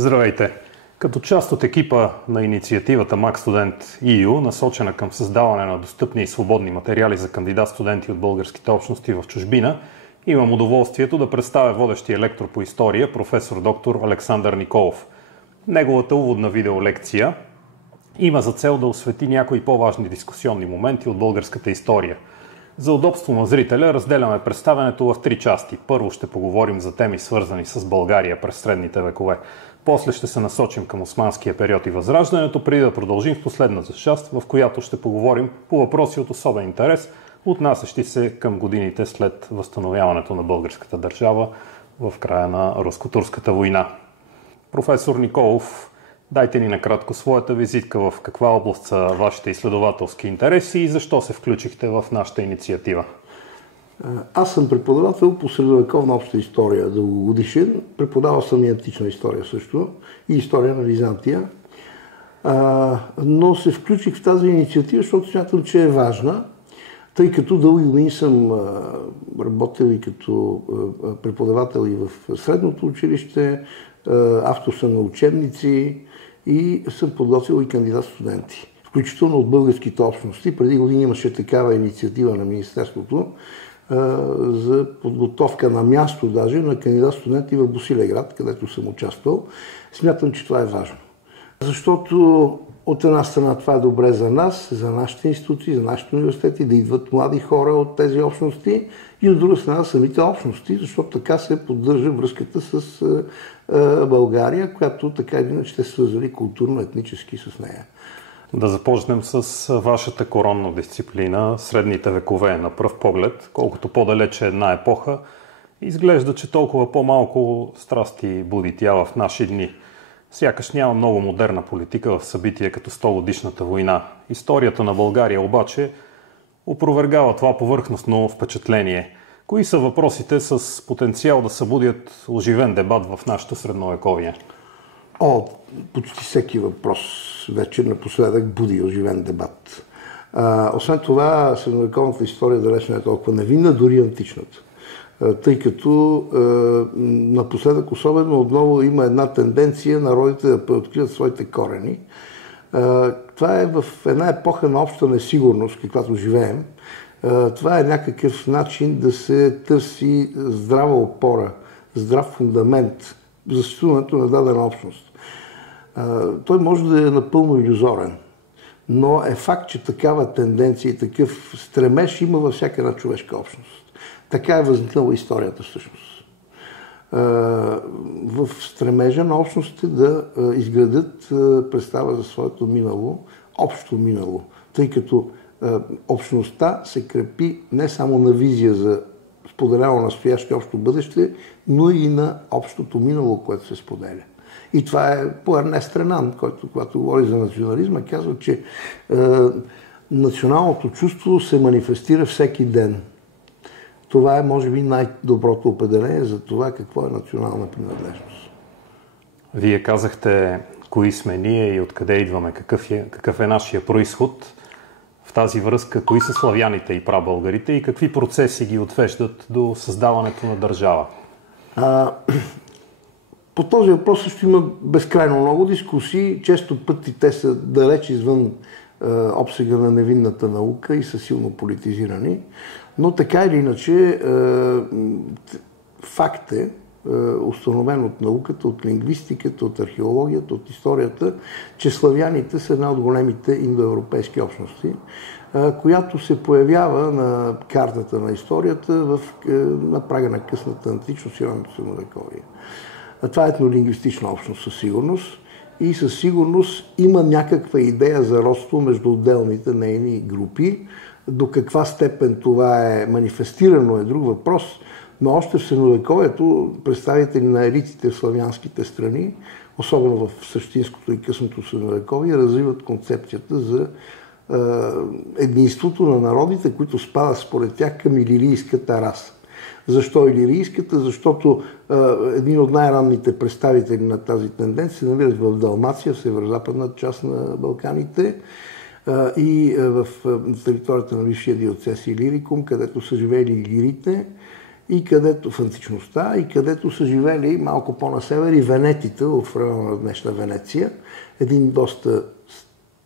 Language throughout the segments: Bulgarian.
Здравейте! Като част от екипа на инициативата MaxStudent.EU, насочена към създаване на достъпни и свободни материали за кандидат-студенти от българските общности в чужбина, имам удоволствието да представя водещия лектор по история, професор доктор Александър Николов. Неговата уводна видеолекция има за цел да освети някои по-важни дискусионни моменти от българската история. За удобство на зрителя разделяме представянето в три части. Първо ще поговорим за теми, свързани с България през средните векове. После ще се насочим към османския период и възраждането, преди да продължим в последната част, в която ще поговорим по въпроси от особен интерес, отнасящи се към годините след възстановяването на българската държава в края на Руско-турската война. Професор Николов, дайте ни накратко своята визитка, в каква област са вашите изследователски интереси и защо се включихте в нашата инициатива. Аз съм преподавател по средновековна обща история, дългогодишен. Преподавал съм и антична история също, и история на Византия. Но се включих в тази инициатива, защото смятам, че е важна, тъй като дълги години съм работил и като преподавател и в средното училище, автор съм на учебници и съм подготвил и кандидат-студенти, включително от българските общности. Преди години имаше такава инициатива на Министерството за подготовка на място даже на кандидат-студенти в Босилеград, където съм участвал. Смятам, че това е важно. Защото от една страна това е добре за нас, за нашите институции, за нашите университети, да идват млади хора от тези общности и от друга страна самите общности, защото така се поддържа връзката с България, която така или иначе ще се свързали културно-етнически с нея. Да започнем с вашата коронна дисциплина, средните векове. На пръв поглед, колкото по-далече една епоха, изглежда, че толкова по-малко страсти буди тя в наши дни. Сякаш няма много модерна политика в събития като 100-годишната война. Историята на България обаче опровергава това повърхностно впечатление. Кои са въпросите с потенциал да събудят оживен дебат в нашето средновековие? Почти всеки въпрос вече напоследък буди оживен дебат. Освен това, средновековната история далеч не е толкова невинна, дори античната. Тъй като напоследък особено отново има една тенденция народите да преоткриват своите корени. Това е в една епоха на обща несигурност, каквато живеем. Това е някакъв начин да се търси здрава опора, здрав фундамент за съществуването на дадена общност. Той може да е напълно илюзорен, но е факт, че такава тенденция и такъв стремеж има във всяка една човешка общност. Така е възникнала историята всъщност. В стремежа на общностите да изградят представа за своето минало, общо минало, тъй като общността се крепи не само на визия за споделено настояще общо бъдеще, но и на общото минало, което се споделя. И това е по Ернест Ренан, който, когато говори за национализма, казва, че националното чувство се манифестира всеки ден. Това е, може би, най-доброто определение за това какво е национална принадлежност. Вие казахте кои сме ние и откъде идваме, какъв е нашия произход. В тази връзка, кои са славяните и прабългарите и какви процеси ги отвеждат до създаването на държава? По този въпрос също има безкрайно много дискусии. Често пъти те са далеч извън обсега на невинната наука и са силно политизирани. Но така или иначе факт е, установен от науката, от лингвистиката, от археологията, от историята, че славяните са една от големите индоевропейски общности, която се появява на картата на историята на прага на късната античност и ранното средновековие. Това е етнолингвистична общност със сигурност и със сигурност има някаква идея за родство между отделните нейни групи. До каква степен това е манифестирано е друг въпрос, но още в средновековието представители на елитите в славянските страни, особено в същинското и късното средновековие, развиват концепцията за единството на народите, които спадат според тях към илирийската раса. Защо илирийската? Защото един от най-ранните представители на тази тенденция се намират в Далмация, в северо-западната част на Балканите и в територията на Висшия диоцес Илирикум, където са живеели илирите и където в античността, и където са живели малко по-на север и венетите в района на днешна Венеция. Един доста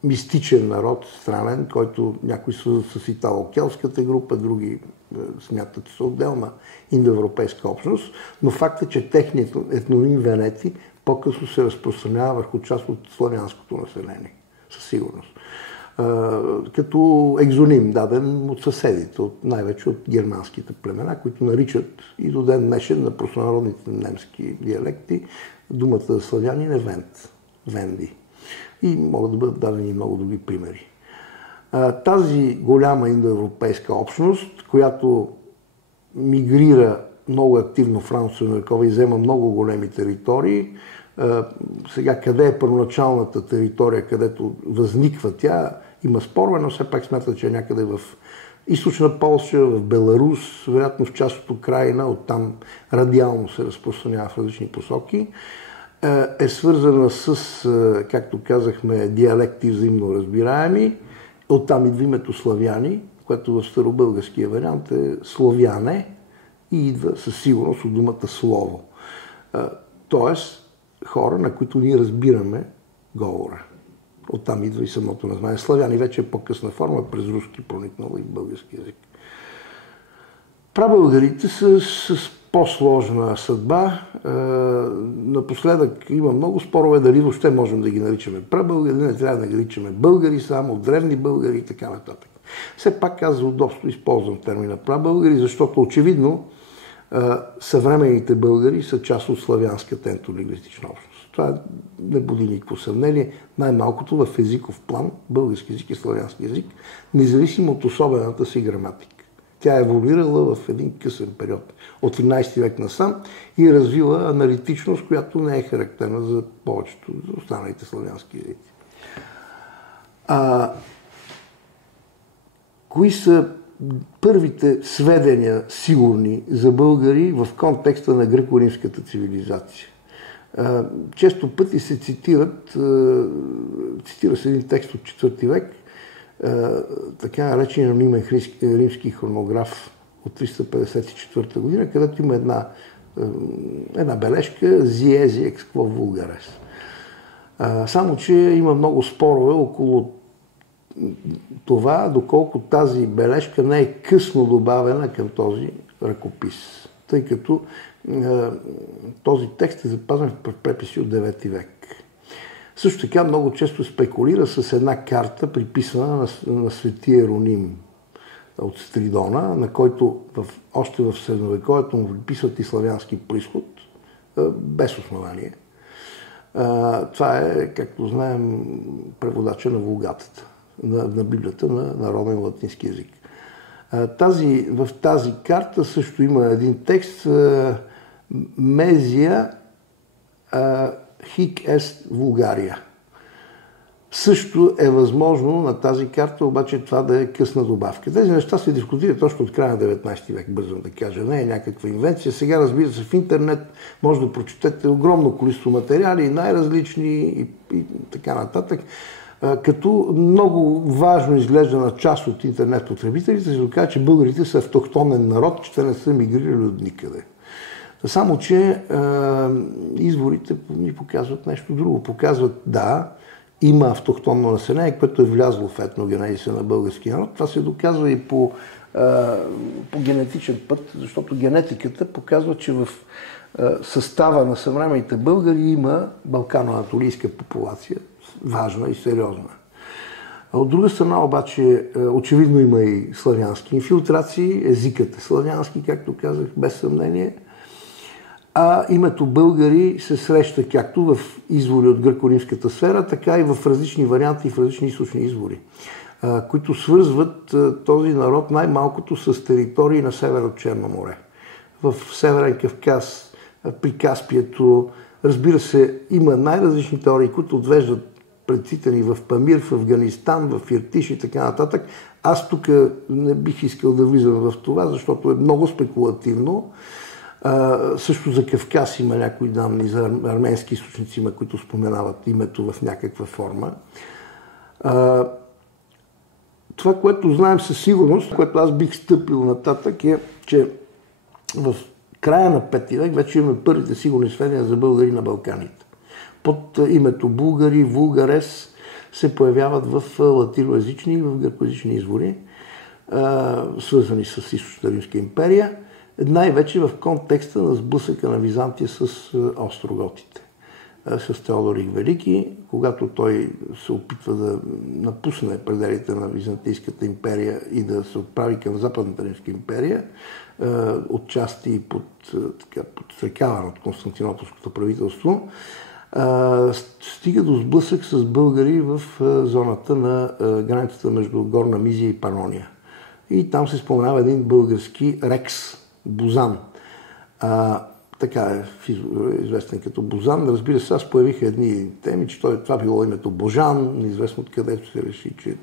мистичен народ, странен, който някои свързват с итало-келтската група, други смятат с отделна индоевропейска общност, но факт е, че техният етноним Венети по-късно се разпространява върху част от славянското население, със сигурност. Като екзоним, даден от съседите, най-вече от германските племена, които наричат и до ден днешен на простонародните немски диалекти думата славянин е венди. И могат да бъдат дадени много други примери. Тази голяма индоевропейска общност, която мигрира много активно в ранното средновековие и взема много големи територии, сега къде е първоначалната територия, където възниква тя, има спорове, но все пак смятат, че е някъде в източна Полша, в Беларус, вероятно в част от Украина, оттам радиално се разпространява в различни посоки, е свързана с, както казахме, диалекти взаимно разбираеми. Оттам идва името славяни, което в старобългарския вариант е словяне и идва със сигурност от думата слово. Тоест, хора, на които ние разбираме говора. Оттам идва и самото название. Славяни вече е по-късна форма, през руски проникнала и в български език. Прабългарите са с по-сложна съдба. Напоследък има много спорове, дали въобще можем да ги наричаме прабългари, не трябва да ги наричаме българи, само древни българи и така нататък. Все пак аз за удобство използвам термина прабългари, защото очевидно съвременните българи са част от славянската етнолингвистична общност. Това не буди никакво съмнение. Най-малкото в езиков план, български език и славянски език, независимо от особената си граматика. Тя е еволюирала в един късен период от 13 век насам и развила аналитичност, която не е характерна за повечето, за останалите славянски езици. Кои са първите сведения сигурни за българи в контекста на гръко-римската цивилизация? Често пъти се цитира се един текст от 4 век, така наречен анонимен римски хронограф от 354 година, където има една бележка «Ziezi ex quo vulgares». Само, че има много спорове около това, доколко тази бележка не е късно добавена към този ръкопис, тъй като този текст е запазен в преписи от 9 век. Също така много често спекулира с една карта, приписана на светия Ероним от Стридона, на който още в средновековието му приписват и славянски произход, без основание. Това е, както знаем, преводача на Вулгатата, на Библията на народен латински език. В тази карта също има един текст Мезия Hic est Vulgaria. Също е възможно на тази карта, обаче това да е късна добавка. Тези неща се дискутират точно от края на 19 век, бързам да кажа. Не е някаква инвенция. Сега, разбира се, в интернет може да прочетете огромно количество материали, най-различни и така нататък. Като много важно изглежда на част от интернет потребителите, се доказва, че българите са автохтонен народ, че те не са мигрирали от никъде. Само, че изворите ни показват нещо друго. Показват, да, има автохтонно население, което е влязло в етногенезиса на българския народ. Това се доказва и по генетичен път, защото генетиката показва, че в състава на съвременните българи има балкано-анатолийска популация, важна и сериозна. От друга страна обаче, очевидно има и славянски инфилтрации, езикът е славянски, както казах, без съмнение. А името българи се среща както в извори от гръко-римската сфера, така и в различни варианти и в различни източни извори, които свързват този народ най-малкото с територии на север от Черно море. В Северен Кавказ, при Каспието, разбира се, има най-различни теории, които отвеждат предците ни в Памир, в Афганистан, в Иртиш и така нататък. Аз тук не бих искал да влизам в това, защото е много спекулативно. Също за Кавказ има някои данни, за арменски източници, които споменават името в някаква форма. Това, което знаем със сигурност, което аз бих стъпил нататък, е, че в края на 5 век вече имаме първите сигурни сведения за българи на Балканите. Под името Булгари, Вулгарес се появяват в латиноязични и в гръкоязични извори, свързани с Източната Римска империя, най-вече в контекста на сблъсъка на Византия с остроготите. С Теодорик Велики, когато той се опитва да напусне пределите на Византийската империя и да се отправи към Западната Римска империя, отчасти подстрекаван от Константинополското правителство, стига до сблъсък с българи в зоната на границата между Горна Мизия и Панония. И там се споменава един български рекс, Бозан. Така е известен като Бозан. Разбира се, аз появиха едни теми, че това било името Божан, неизвестно откъдето се реши, че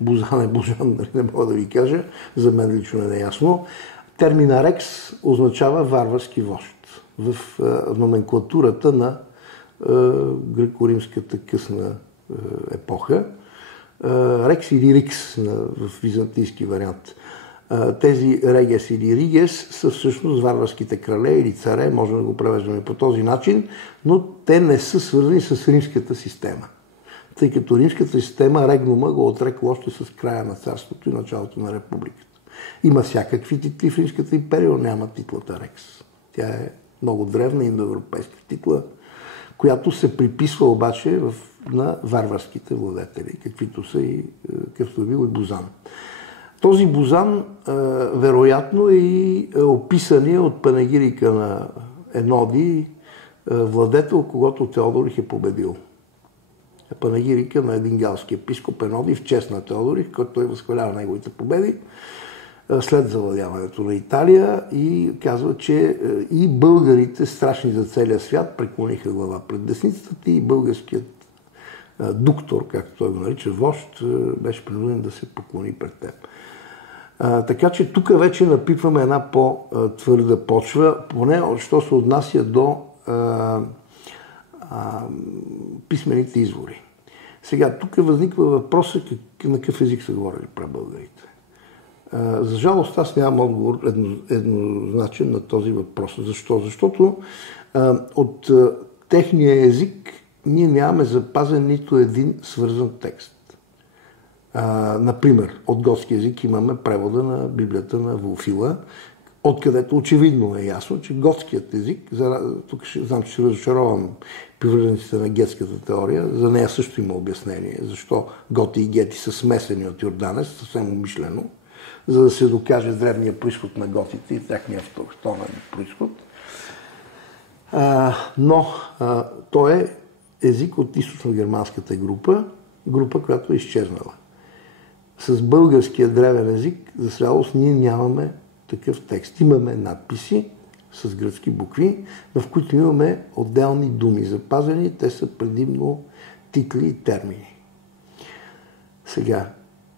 Бозан е Божан, не мога да ви кажа, за мен лично е неясно. Термина рекс означава варварски вожд. В номенклатурата на гръко-римската късна епоха. Рекс или Рикс в византийски вариант. Тези Регес или Ригес са всъщност варварските крале или царе, можем да го превеждаме по този начин, но те не са свързани с римската система. Тъй като римската система регнума го отрекла още с края на царството и началото на републиката. Има всякакви титли в Римската империя, но няма титлата Рекс. Тя е много древна индоевропейска титла, която се приписва обаче на варварските владетели, какъвто е бил и Бозан. Този Бозан вероятно е и описания от панегирика на Еноди владетел, когато Теодорих е победил. Панегирика на един галски епископ Еноди в чест на Теодорих, който той възхвалява неговите победи след завладяването на Италия и казва, че и българите, страшни за целия свят, преклониха глава пред десницата и българският дуктор, както той го нарича, вожд, беше принуден да се поклони пред теб. Така че тук вече напипваме една по-твърда почва, поне що се отнася до писмените извори. Сега, тук възниква въпроса на какъв език са говорили прабългарите. За жалост, аз нямам отговор еднозначен на този въпрос. Защо? Защото от техния език ние нямаме запазен нито един свързан текст. Например, от готски език имаме превода на Библията на Вулфила, откъдето очевидно е ясно, че готският език, тук знам, че ще разочаровам привържениците на гетската теория, за нея също има обяснение, защо готи и гети са смесени от Йорданес, съвсем умишлено, за да се докаже древния произход на готите и техния автохтонен произход. Но той е език от източно-германската група, която е изчезнала. С българския древен език, за жалост, ние нямаме такъв текст. Имаме надписи с гръцки букви, в които имаме отделни думи запазени. Те са предимно титли и термини. Сега,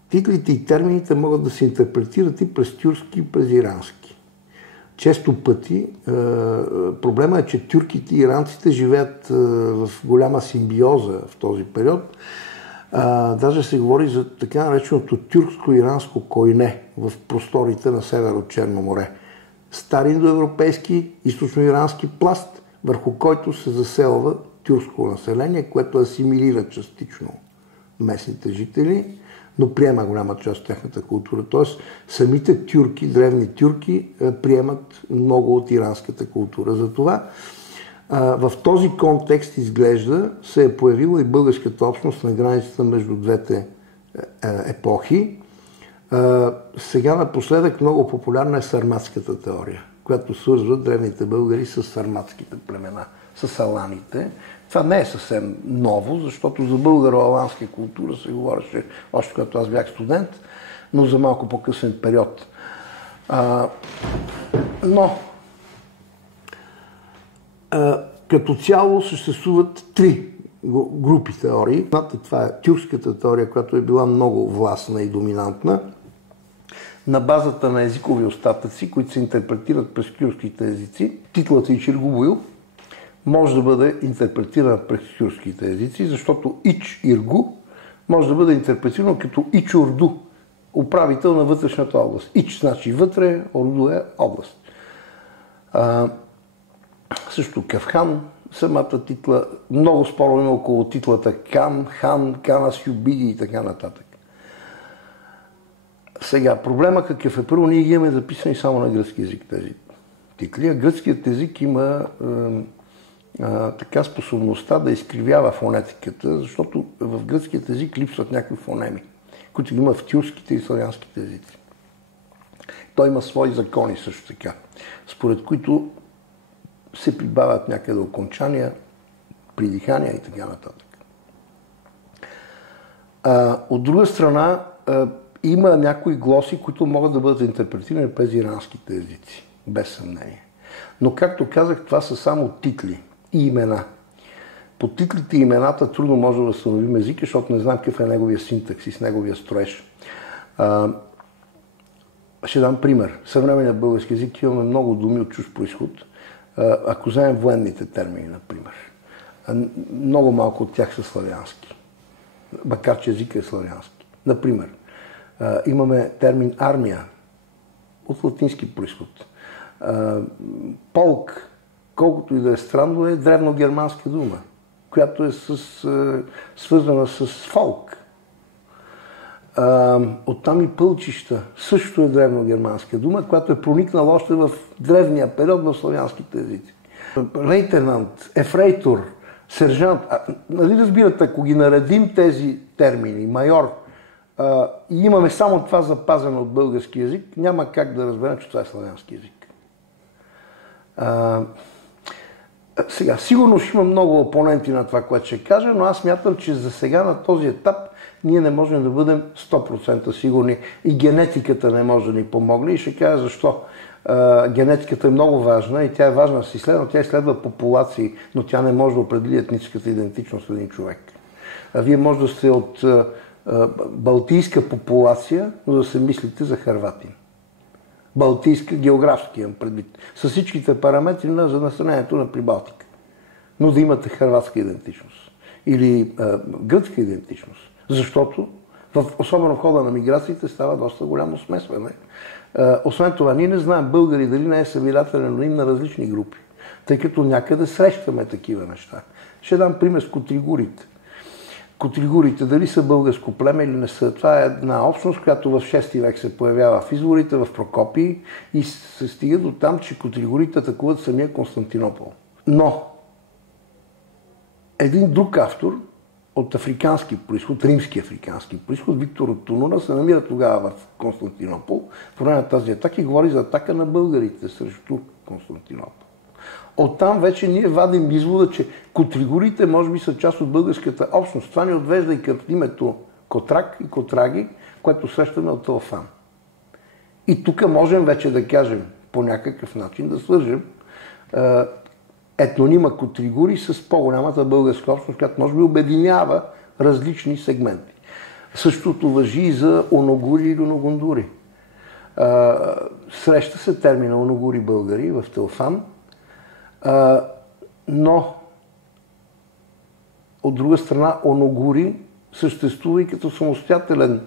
титлите и термините могат да се интерпретират и през тюркски, и през ирански. Често пъти проблема е, че тюрките и иранците живеят в голяма симбиоза в този период. Даже се говори за така нареченото тюркско-иранско койне в просторите на север от Черно море. Стар индоевропейски, източно-ирански пласт, върху който се заселва тюркско население, което асимилира частично местните жители, но приема голяма част от тяхната култура. Тоест, самите тюрки, древни тюрки, приемат много от иранската култура. Затова в този контекст изглежда се е появила и българската общност на границата между двете епохи. Сега напоследък много популярна е сарматската теория, която свързва древните българи с сарматските племена, с аланите. Това не е съвсем ново, защото за българо-аланска култура се говореше още когато аз бях студент, но за малко по-късен период. Като цяло съществуват три групи теории. Това е тюркската теория, която е била много властна и доминантна, на базата на езикови остатъци, които се интерпретират през тюркските езици. Титлата Ичиргубуил може да бъде интерпретирана през тюркските езици, защото Ич-Иргу може да бъде интерпретирано като Ич-Орду, управител на вътрешната област. Ич значи вътре, Орду е област. Също Кавхан, самата титла, много спорове има около титлата Кан, Хан, Канас Юбиги и така нататък. Сега, проблема какъв е? Първо, ние ги имаме записани само на гръцки език тези титли, а гръцкият език има така способността да изкривява фонетиката, защото в гръцкият език липсват някакви фонеми, които ги има в тюркските и славянските езици. Той има свои закони също така, според които се прибавят някъде окончания, придихания и така нататък. От друга страна, има някои глоси, които могат да бъдат интерпретирани през иранските езици, без съмнение. Но, както казах, това са само титли и имена. По титлите и имената трудно може да възстановим езика, защото не знам какъв е неговия синтаксис, неговия строеж. Ще дам пример. В съвременния български език имаме много думи от чужд произход. Ако вземем военните термини, например, много малко от тях са славянски, макар че езикът е славянски. Например, имаме термин армия от латински произход. Полк, колкото и да е странно, е древногерманска дума, която е свързана с фолк. Оттам и пълчища също е древногерманска дума, която е проникнала още в древния период в славянските езици. Лейтенант, ефрейтор, сержант, нали разбирате, ако ги наредим тези термини, майор, и имаме само това запазено от български език, няма как да разберем, че това е славянски език. Сега, сигурно ще има много опоненти на това, което ще кажа, но аз смятам, че за сега на този етап ние не можем да бъдем 100% сигурни и генетиката не може да ни помогне и ще кажа защо. Генетиката е много важна и тя е важна да се изследва, но тя изследва популации, но тя не може да определи етническата идентичност на един човек. Вие може да сте от балтийска популация, но да се мислите за хърватин. Балтийска, географски имам предвид, с всичките параметри за населението на Прибалтика. Но да имате хърватска идентичност или гръцка идентичност. Защото, особено в хода на миграциите, става доста голямо смесване. Освен това, ние не знаем българи дали не е събирателен аноним на различни групи, тъй като някъде срещаме такива неща. Ще дам пример с котригурите. Котригурите дали са българско племе или не са. Това е една общност, която в 6 век се появява в изворите, в Прокопий и се стига до там, че котригурите атакуват самия Константинопол. Но един друг автор от африкански произход, римски африкански произход, Виктор от Тунура, се намира тогава в Константинопол, по време на тази атака и говори за атака на българите срещу Константинопол. Оттам вече ние вадим извода, че котригурите може би са част от българската общност. Това ни отвежда и към името Котрак и Котраги, което срещаме от Теофан. И тук можем вече да кажем по някакъв начин, да свържем етнонима котригури с по-голямата българска общност, която може би обединява различни сегменти. Същото важи и за оногури или оногундури. Среща се термина оногури българи в Теофан, но от друга страна оногури съществува и като самостоятелен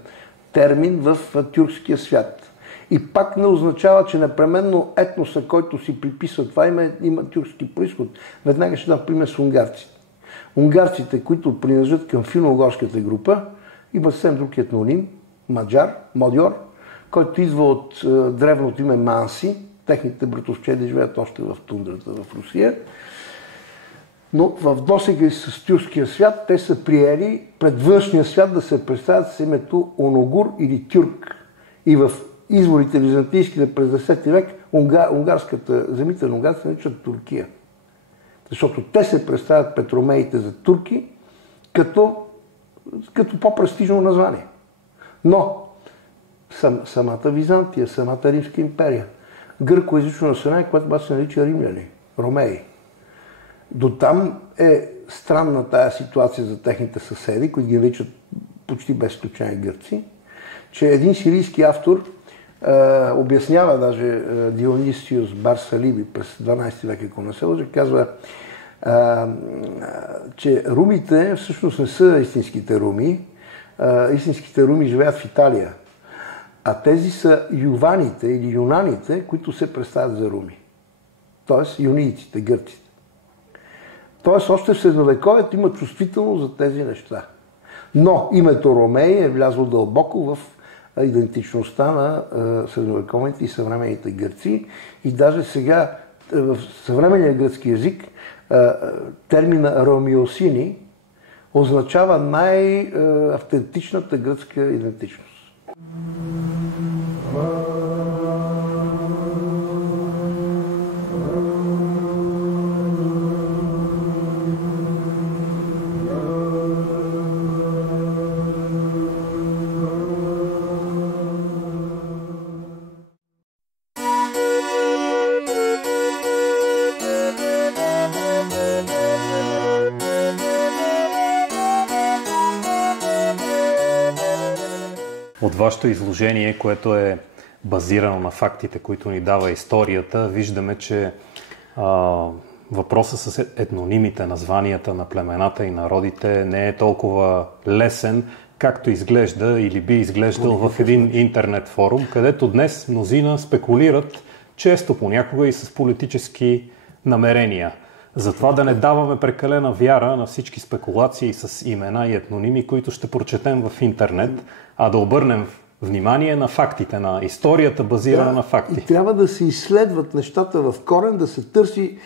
термин в тюркския свят. И пак не означава, че непременно етноса, който си приписва това има тюркски произход. Веднага ще дам пример с унгарците. Унгарците, които принадлежат към финно-угорската група, имат съвсем друг етноним, маджар, модьор, който идва от древното име Манси. Техните братовчеди живеят още в тундрата в Русия. Но в досега с тюркския свят те са приели пред външния свят да се представят с името оногур или тюрк. И в изворите византийските през 10 век земите на унгарците се наричат Туркия. Защото те се представят петромеите за турки като по-престижно название. Но самата Византия, самата Римска империя, гръкоязично население, което се нарича римляни, ромеи. До там е странна тая ситуация за техните съседи, които ги наричат почти без изключение гърци, че един сирийски автор обяснява даже Дионисиус Барсалиби през 12 век, ако не се лъжа, казва, че румите всъщност не са истинските руми. Истинските руми живеят в Италия. А тези са юваните или юнаните, които се представят за руми. т.е. юнийците, гърците. Т.е. още в средновековието има чувствителност за тези неща. Но името Ромей е влязло дълбоко в идентичността на средновековните и съвременните гърци. И даже сега в съвременния гръцки език термина ромеосини означава най-автентичната гръцка идентичност. От вашето изложение, което е базирано на фактите, които ни дава историята, виждаме, че въпросът с етнонимите, названията на племената и народите не е толкова лесен, както изглежда или би изглеждал в един интернет форум, където днес мнозина спекулират, често понякога и с политически намерения. Затова да не даваме прекалена вяра на всички спекулации с имена и етноними, които ще прочетем в интернет, а да обърнем внимание на фактите, на историята базирана на факти. И трябва да се изследват нещата в корен, да се търси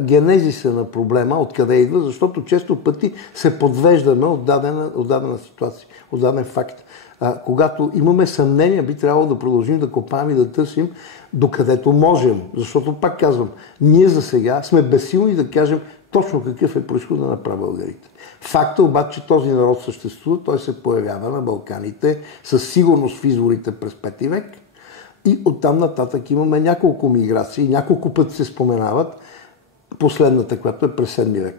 генезиса на проблема, откъде идва, защото често пъти се подвеждаме от дадена ситуация, от даден факт. Когато имаме съмнения, би трябвало да продължим да копаем и да търсим докъдето можем. Защото, пак казвам, ние за сега сме безсилни да кажем точно какъв е произходът на прабългарите. Факта обаче, че този народ съществува, той се появява на Балканите със сигурност в изворите през 5 век и оттам нататък имаме няколко миграции, няколко пъти се споменават, последната, която е през 7 век,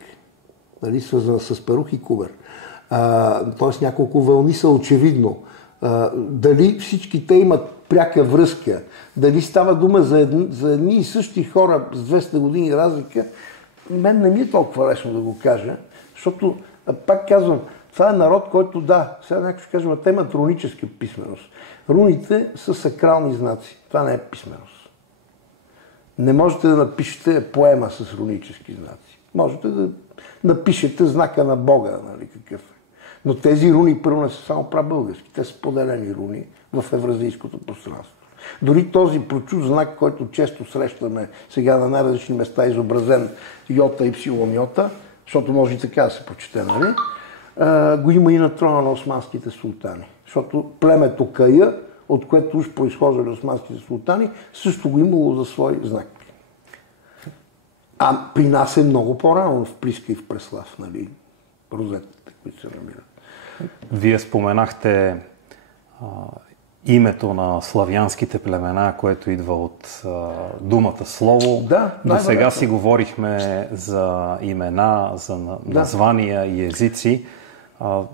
нали, свързана с Перух и Кубер. Тоест няколко вълни са очевидно. Дали всички те имат пряка връзка, дали става дума за едни и същи хора с 200 години разлика, мен не ми е толкова лесно да го кажа, защото, пак казвам, това е народ, който сега някой ще кажем, те имат руническа писменост. Руните са сакрални знаци. Това не е писменост. Не можете да напишете поема с рунически знаци. Можете да напишете знака на Бога, нали, какъв е. Но тези руни първо не са само прабългарски. Те са поделени руни в евразийското пространство. Дори този прочут знак, който често срещаме сега на най-различни места, изобразен йота и псилон йота, защото може и така да се прочете, нали? Го има и на трона на османските султани. Защото племето Кая, от което уж произхождали османските султани, също го имало за свой знак. А при нас е много по-рано в Плиска и в Преслав, нали? Розетите, които се намират. Вие споменахте името на славянските племена, което идва от думата слово. До сега си говорихме за имена, за названия и езици.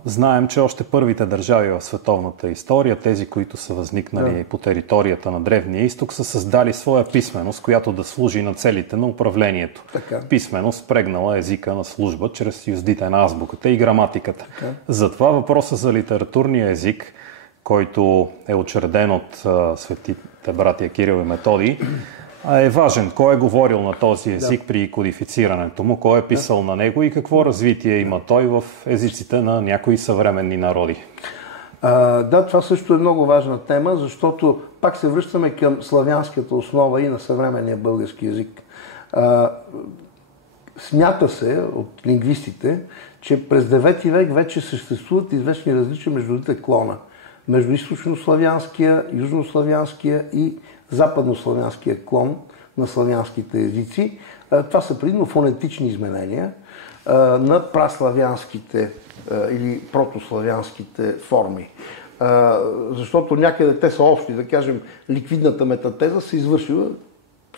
Знаем, че още първите държави в световната история, тези, които са възникнали по територията на Древния изток, са създали своя писменост, която да служи на целите на управлението. Писменост, прегнала езика на служба чрез юздите на азбуката и граматиката. Затова въпросът за литературния език, който е учреден от светите братия Кирил и Методий, е важен. Кой е говорил на този език при кодифицирането му, кой е писал на него и какво развитие има той в езиците на някои съвременни народи? Това също е много важна тема, защото пак се връщаме към славянската основа и на съвременния български език. Смята се от лингвистите, че през 9 век вече съществуват известни различия между двете клона. Между източнославянския, южнославянския и западнославянския клон на славянските езици. Това са предимно фонетични изменения на праславянските или протославянските форми. Защото някъде те са общи, да кажем, ликвидната метатеза се извършила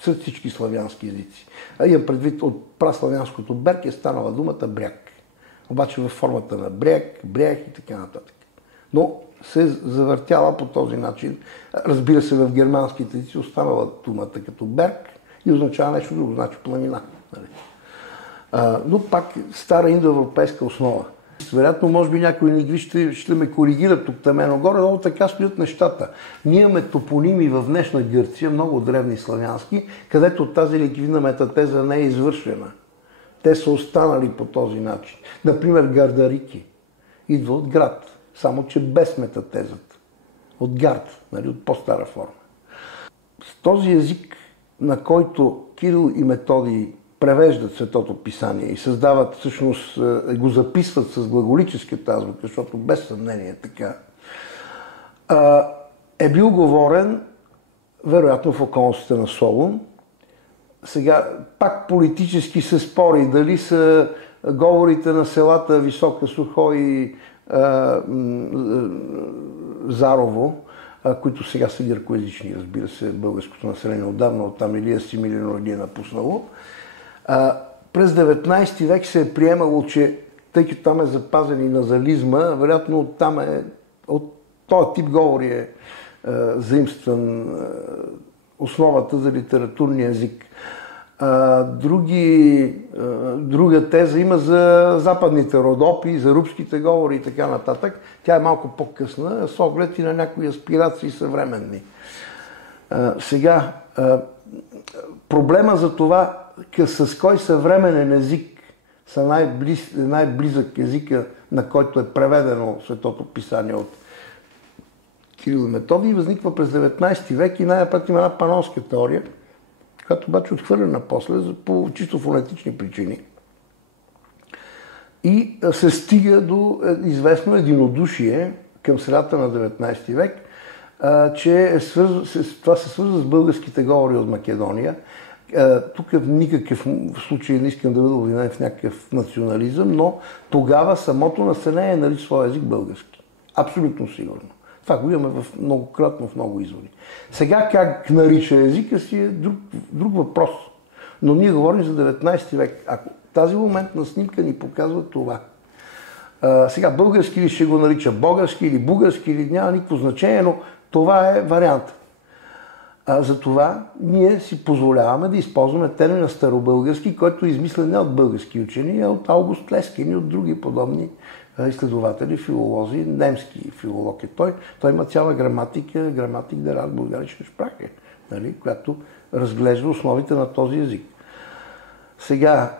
сред всички славянски езици. Имам предвид, от праславянското берг е станала думата бряг. Обаче във формата на бряг и така нататък. Но се завъртяла по този начин. Разбира се, в германските езици останала думата като берг и означава нещо друго, значи планина. Но пак стара индоевропейска основа. Вероятно, може би някои лингви ще ме коригират тук таме, но горе-долу така стоят нещата. Ние имаме топоними в днешна Гърция, много древни славянски, където тази лингвина метатеза не е извършена. Те са останали по този начин. Например, Гардарики идва от град, само че без метатезата. От гард, нали, от по-стара форма. С този език, на който Кирил и Методий превеждат Светото писание и създават, всъщност го записват с глаголическата азбука, защото без съмнение е така, е бил говорен, вероятно, в околностите на Солун. Сега пак политически се спори дали са говорите на селата Висока Сухо и Зарово, които сега са гъркоязични, разбира се, българското население отдавна оттам или асимилирано или е напуснало. През 19 век се е приемало, че тъй като там е запазен и назализма, вероятно от този тип говори е заимстван основата за литературния език. Друга теза има за западните родопи, за рубските говори и така нататък. Тя е малко по-късна, с оглед и на някои аспирации съвременни. Сега, проблема за това с кой съвременен език са най-близък езика, на който е преведено Светото писание от Кирил и Методий, възниква през 19 век и най-напред има една панонска теория, която обаче отхвърлена после по чисто фонетични причини. И се стига до известно единодушие към средата на 19 век, че това се свързва с българските говори от Македония. Тук в никакъв случай не искам да бъда обвинен в някакъв национализъм, но тогава самото население нарича своя език български. Абсолютно сигурно. Това го имаме многократно в много изводи. Сега как нарича езика си е друг въпрос. Но ние говорим за 19 век. Ако тази моментна снимка ни показва това. Сега български ли ще го нарича български или бугарски или няма никакво значение, но това е вариант. Затова ние си позволяваме да използваме термина старобългарски, който е измислен не от български учени, а от Аугуст Лескин и от други подобни изследователи, филолози, немски филолог е той. Той има цяла граматика, граматик der Altbulgarischen Sprache, нали, която разглежда основите на този език. Сега,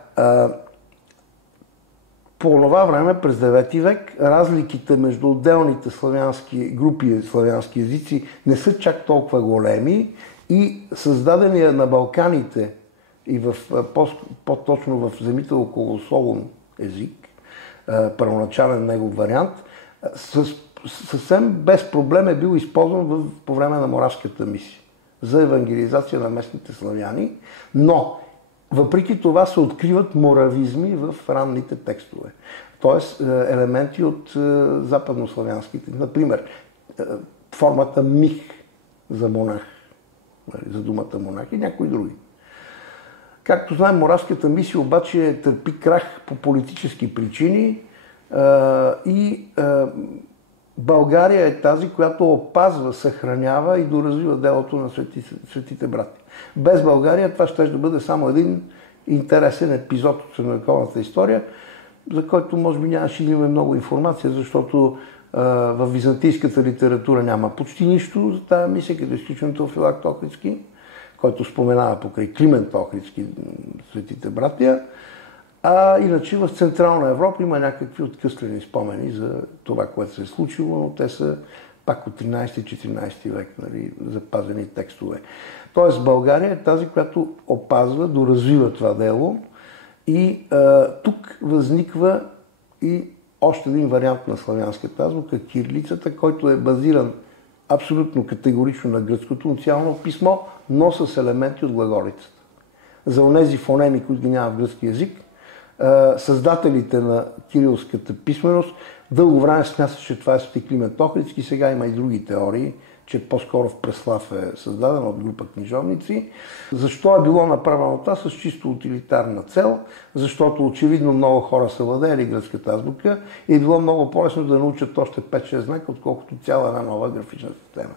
по това време, през 9 век, разликите между отделните славянски групи, славянски езици не са чак толкова големи и създадения на Балканите и по-точно в земите около Солун език, първоначален негов вариант, съвсем без проблем е бил използван по време на Моравската мисия за евангелизация на местните славяни, но въпреки това се откриват моравизми в ранните текстове. Тоест елементи от западнославянските. Например, формата мих за монах, за думата монах и някои други. Както знаем, Моравската мисия обаче търпи крах по политически причини и България е тази, която опазва, съхранява и доразвива делото на светите брати. Без България това ще бъде само един интересен епизод от средновековната история, за който може би нямаше да имаме много информация, защото в византийската литература няма почти нищо за тази мисия, като изключваме Теофилак Охридски, който споменава покрай Климент Охридски светите братия. А иначе в Централна Европа има някакви откъслени спомени за това, което се е случило, но те са пак от 13-14 век, нали, запазени текстове. Тоест България е тази, която опазва, доразвива това дело и тук възниква и още един вариант на славянската азбука, кирилицата, който е базиран абсолютно категорично на гръцкото унициално писмо, но с елементи от глаголицата. За онези фонеми, които ги няма в гръцки език, създателите на кирилската писменост дълго време смятат, че това е Свети Климент Охридски. Сега има и други теории, че по-скоро в Преслав е създадена от група книжовници. Защо е било направено това с чисто утилитарна цел? Защото очевидно много хора са владели гръцката азбука и е било много по-лесно да научат още 5-6 знака, отколкото цяла една нова графична система.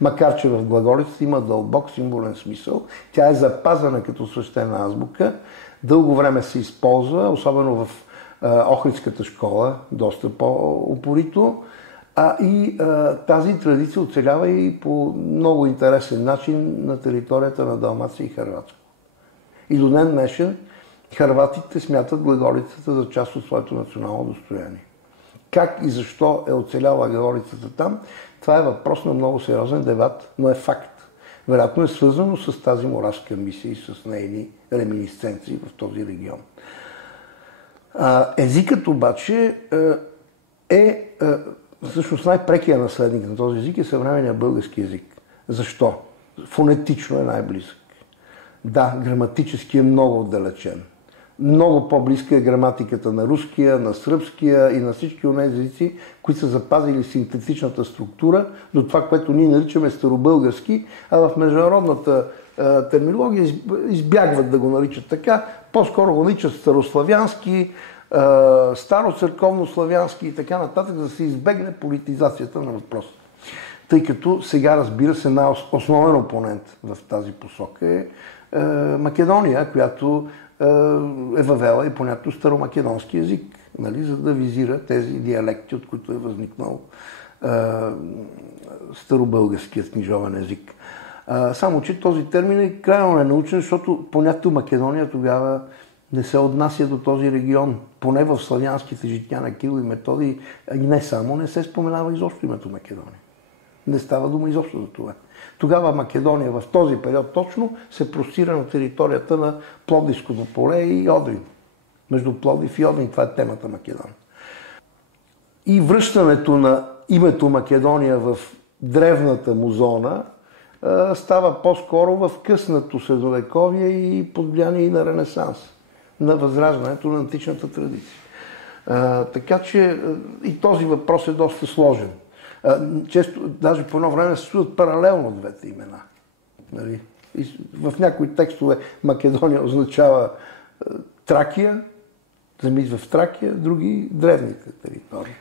Макар че в глаголицата има дълбок символен смисъл, тя е запазена като свещена азбука, дълго време се използва, особено в Охридската школа доста по-упорито. Тази традиция оцелява и по много интересен начин на територията на Далмация и Хърватско. И до ден днешен хърватите смятат Глаголицата за част от своето национално достояние. Как и защо е оцеляла Глаголицата там, това е въпрос на много сериозен дебат, но е факт. Вероятно е свързано с тази моравска мисия и с нейни реминисценции в този регион. Езикът обаче всъщност най-прекия наследник на този език е съвременният български език. Защо? Фонетично е най-близък. Да, граматически е много отдалечен. Много по-близка е граматиката на руския, на сръбския и на всички онези езици, които са запазили синтетичната структура до това, което ние наричаме старобългарски, а в международната терминология избягват да го наричат така, по-скоро го наричат старославянски, староцърковнославянски и така нататък, за да се избегне политизацията на въпроса. Тъй като сега, разбира се, основен опонент в тази посока е Македония, която е въвела и понятно старомакедонски език, нали, за да визира тези диалекти, от които е възникнал старобългарският книжовен език. Само че този термин е крайно ненаучен, защото понятието Македония тогава не се отнася до този регион. Поне в славянските жития на Кирил и Методий, и не само, не се споменава изобщо името Македония. Не става дума изобщо за това. Тогава Македония в този период точно се простира на територията на Пловдивското поле и Одрин. Между Пловдив и Одрин, това е темата Македония. И връщането на името Македония в древната му зона става по-скоро в късното средновековие и под влияние на Ренесанс, на възраждането на античната традиция. Така че и този въпрос е доста сложен. Често, даже по едно време се стоят паралелно двете имена. Нали? В някои текстове Македония означава Тракия, замис в Тракия, други древните територии.